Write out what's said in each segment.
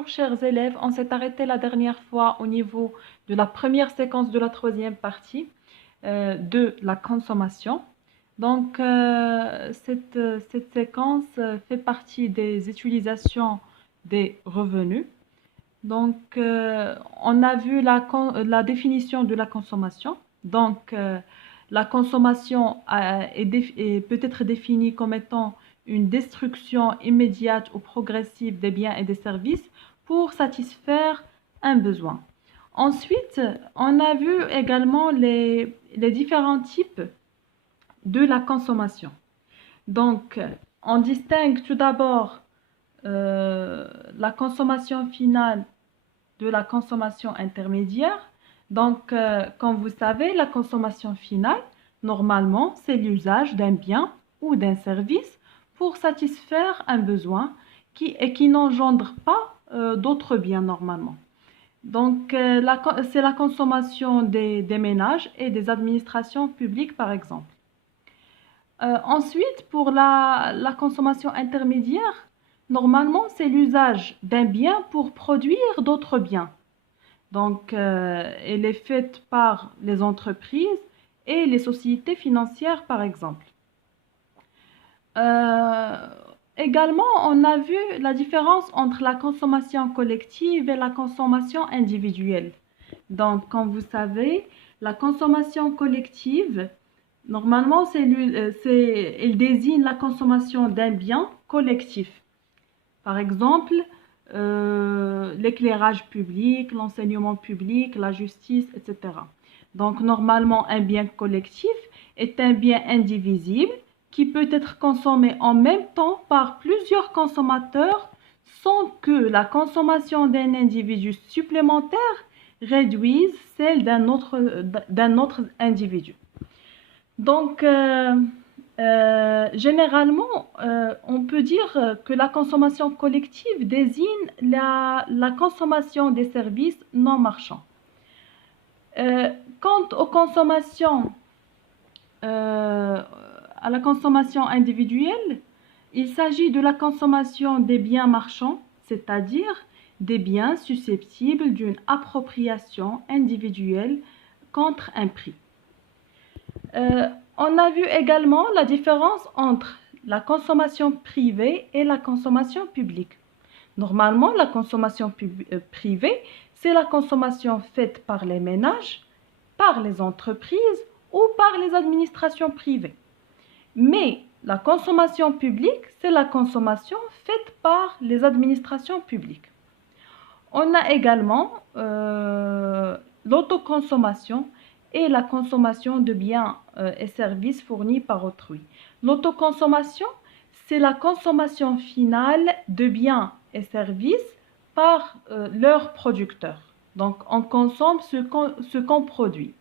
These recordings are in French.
Bonjour chers élèves, on s'est arrêté la dernière fois au niveau de la première séquence de la troisième partie de la consommation. Donc cette séquence fait partie des utilisations des revenus. Donc on a vu la définition de la consommation. Donc la consommation peut être définie comme étant une destruction immédiate ou progressive des biens et des services pour satisfaire un besoin. Ensuite, on a vu également les différents types de la consommation. Donc, on distingue tout d'abord la consommation finale de la consommation intermédiaire. Donc, comme vous savez, la consommation finale, normalement, c'est l'usage d'un bien ou d'un service pour satisfaire un besoin qui n'engendre pas d'autres biens normalement. Donc, c'est la consommation des ménages et des administrations publiques, par exemple. Ensuite, pour la consommation intermédiaire, normalement, c'est l'usage d'un bien pour produire d'autres biens. Donc, elle est faite par les entreprises et les sociétés financières, par exemple. Également, on a vu la différence entre la consommation collective et la consommation individuelle. Donc, comme vous savez, la consommation collective, normalement, elle désigne la consommation d'un bien collectif. Par exemple, l'éclairage public, l'enseignement public, la justice, etc. Donc, normalement, un bien collectif est un bien indivisible qui peut être consommé en même temps par plusieurs consommateurs sans que la consommation d'un individu supplémentaire réduise celle d'un autre individu. Donc, généralement, on peut dire que la consommation collective désigne la consommation des services non marchands. Quant aux consommations, à la consommation individuelle, il s'agit de la consommation des biens marchands, c'est-à-dire des biens susceptibles d'une appropriation individuelle contre un prix. On a vu également la différence entre la consommation privée et la consommation publique. Normalement, la consommation privée, c'est la consommation faite par les ménages, par les entreprises ou par les administrations privées. Mais la consommation publique, c'est la consommation faite par les administrations publiques. On a également l'autoconsommation et la consommation de biens et services fournis par autrui. L'autoconsommation, c'est la consommation finale de biens et services par leurs producteurs. Donc, on consomme ce qu'on produit.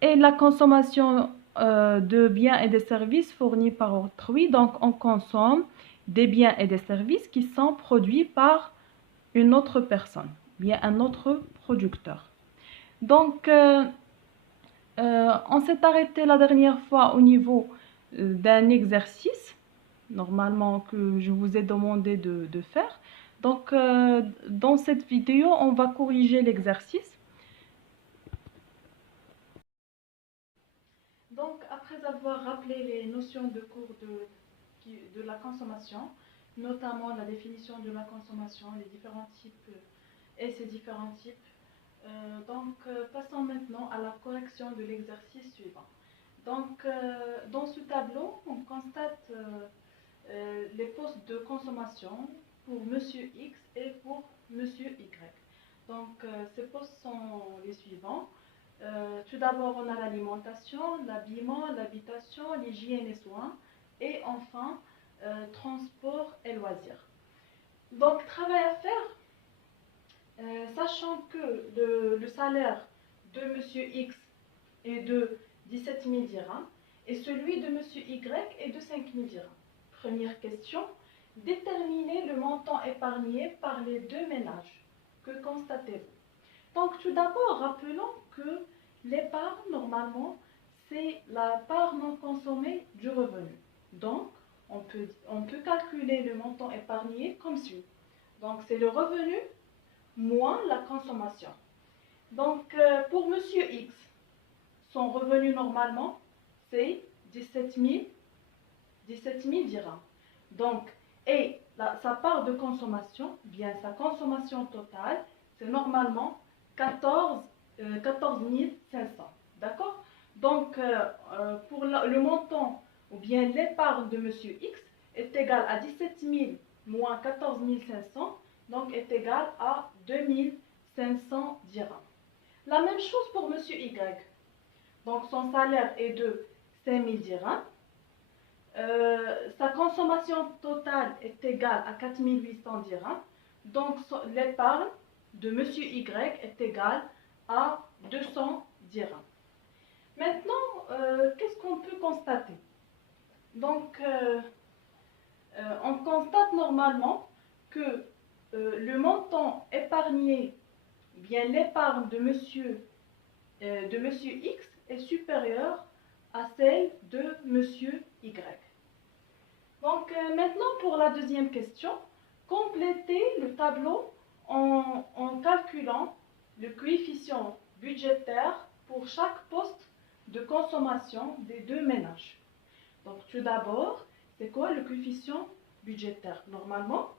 Et la consommation de biens et de services fournis par autrui, donc on consomme des biens et des services qui sont produits par une autre personne, bien un autre producteur. Donc, on s'est arrêté la dernière fois au niveau d'un exercice, normalement que je vous ai demandé de faire. Donc, dans cette vidéo, on va corriger l'exercice. Donc, après avoir rappelé les notions de cours de la consommation, notamment la définition de la consommation, les différents types et ces différents types, passons maintenant à la correction de l'exercice suivant. Donc, dans ce tableau, on constate les postes de consommation pour Monsieur X et pour Monsieur Y. Donc, ces postes sont les suivants. Tout d'abord, on a l'alimentation, l'habillement, l'habitation, l'hygiène et soins, et enfin, transport et loisirs. Donc, travail à faire, sachant que le salaire de Monsieur X est de 17 000 dirhams et celui de Monsieur Y est de 5 000 dirhams. Première question, déterminez le montant épargné par les deux ménages. Que constatez-vous? Donc, tout d'abord, rappelons que l'épargne, normalement, c'est la part non consommée du revenu. Donc, on peut calculer le montant épargné comme suit. Donc, c'est le revenu moins la consommation. Donc, pour Monsieur X, son revenu normalement, c'est 17 000 dirhams. Donc, et sa part de consommation, bien sa consommation totale, c'est normalement 14 500. D'accord? Donc, pour le montant ou bien l'épargne de Monsieur X est égal à 17 000 moins 14 500, donc est égal à 2 500 dirhams. La même chose pour Monsieur Y. Donc, son salaire est de 5 000 dirhams. Sa consommation totale est égale à 4 800 dirhams. Donc, l'épargne de Monsieur Y est égale à 200 dirhams. Maintenant, qu'est-ce qu'on peut constater? Donc, on constate normalement que le montant épargné, bien l'épargne de Monsieur X est supérieure à celle de Monsieur Y. Donc maintenant pour la deuxième question, complétez le tableau en calculant le coefficient budgétaire pour chaque poste de consommation des deux ménages. Donc tout d'abord, c'est quoi le coefficient budgétaire? Normalement,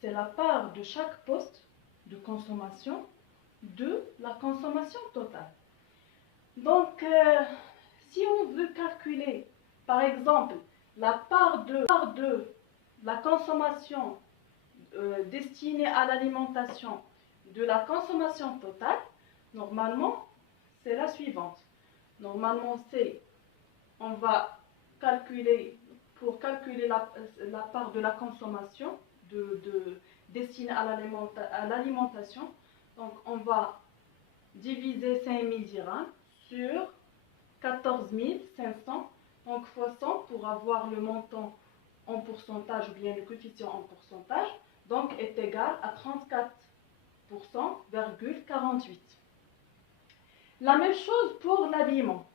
c'est la part de chaque poste de consommation de la consommation totale. Donc, si on veut calculer, par exemple, la part de la consommation destinée à l'alimentation de la consommation totale, normalement, c'est la suivante. Normalement, on va calculer, pour calculer la part de la consommation destinée à l'alimentation, donc on va diviser 5 000 dirhams sur 14 500, donc fois 100 pour avoir le montant en pourcentage ou bien le coefficient en pourcentage, donc est égal à 34,48%. La même chose pour l'habillement.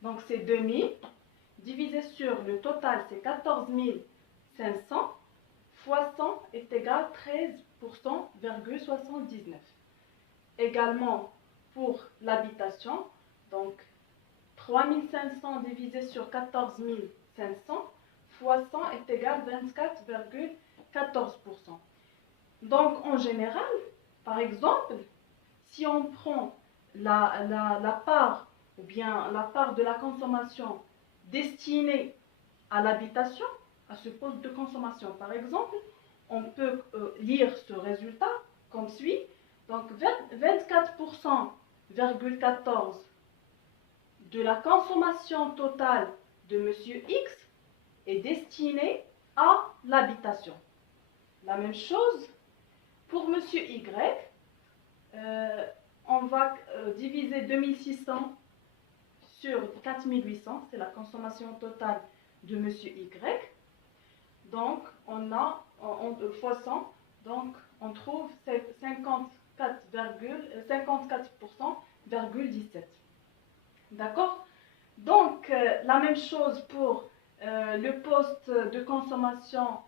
Donc c'est 2000 divisé sur le total, c'est 14 500 fois 100 est égal à 13,79%. Également pour l'habitation, donc 3500 divisé sur 14 500 fois 100 est égal à 24,14%. Donc en général, par exemple, si on prend la part ou bien la part de la consommation destinée à l'habitation, à ce poste de consommation par exemple, on peut lire ce résultat comme suit. Donc 24,14% de la consommation totale de Monsieur X est destinée à l'habitation. La même chose pour Monsieur Y. On va diviser 2600 sur 4800, c'est la consommation totale de Monsieur Y. Donc, on a fois 100, donc on trouve 54,17. D'accord? Donc, la même chose pour le poste de consommation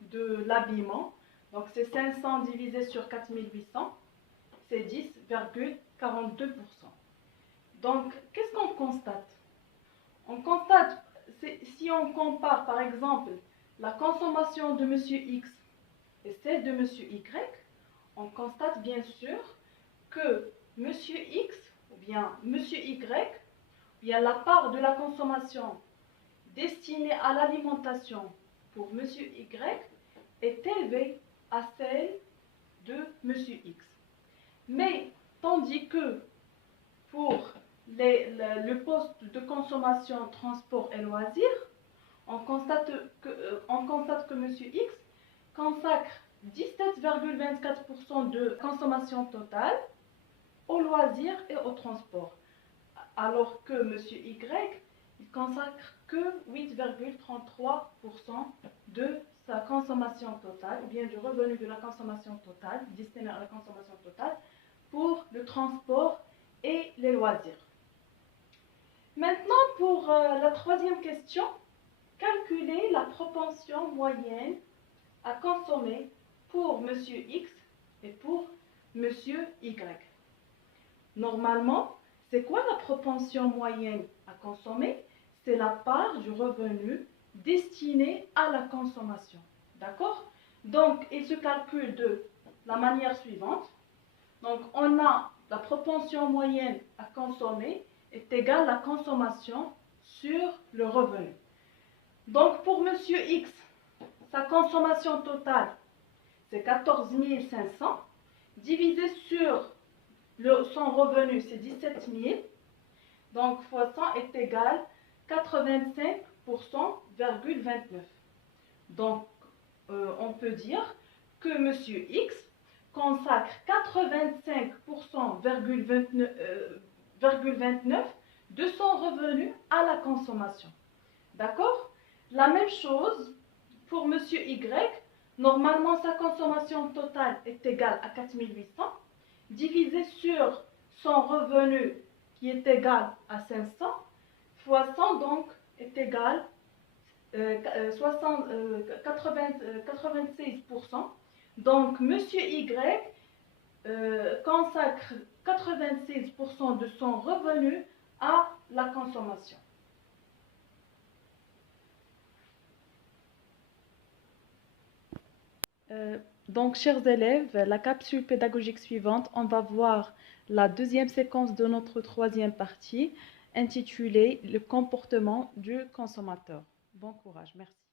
de l'habillement. Donc, c'est 500 divisé sur 4800, c'est 10,42%. Donc, qu'est-ce qu'on constate? On constate, si on compare par exemple la consommation de Monsieur X et celle de Monsieur Y, on constate bien sûr que Monsieur X ou bien Monsieur Y, ou bien la part de la consommation destinée à l'alimentation pour Monsieur Y est élevée à celle de Monsieur X. Mais tandis que pour le poste de consommation, transport et loisirs, on constate que Monsieur X consacre 17,24% de consommation totale aux loisirs et au transport, alors que Monsieur Y, il consacre que 8,33% de sa consommation totale, ou bien du revenu de la consommation totale, destiné à la consommation totale, pour le transport et les loisirs. Maintenant, pour la troisième question, calculer la propension moyenne à consommer pour Monsieur X et pour Monsieur Y. Normalement, c'est quoi la propension moyenne à consommer? C'est la part du revenu destiné à la consommation. D'accord? Donc, il se calcule de la manière suivante. Donc, on a la propension moyenne à consommer est égale à la consommation sur le revenu. Donc, pour Monsieur X, sa consommation totale, c'est 14 500, divisé sur son revenu, c'est 17 000. Donc, fois 100 est égal à 85,29%. Donc, on peut dire que Monsieur X consacre 85,29% de son revenu à la consommation. D'accord? La même chose pour Monsieur Y. Normalement, sa consommation totale est égale à 4 800, divisé sur son revenu qui est égal à 500, fois 100 donc est égal à 96%. Donc, Monsieur Y consacre 96% de son revenu à la consommation. Donc, chers élèves, la capsule pédagogique suivante, on va voir la deuxième séquence de notre troisième partie intitulée « Le comportement du consommateur ». Bon courage, merci.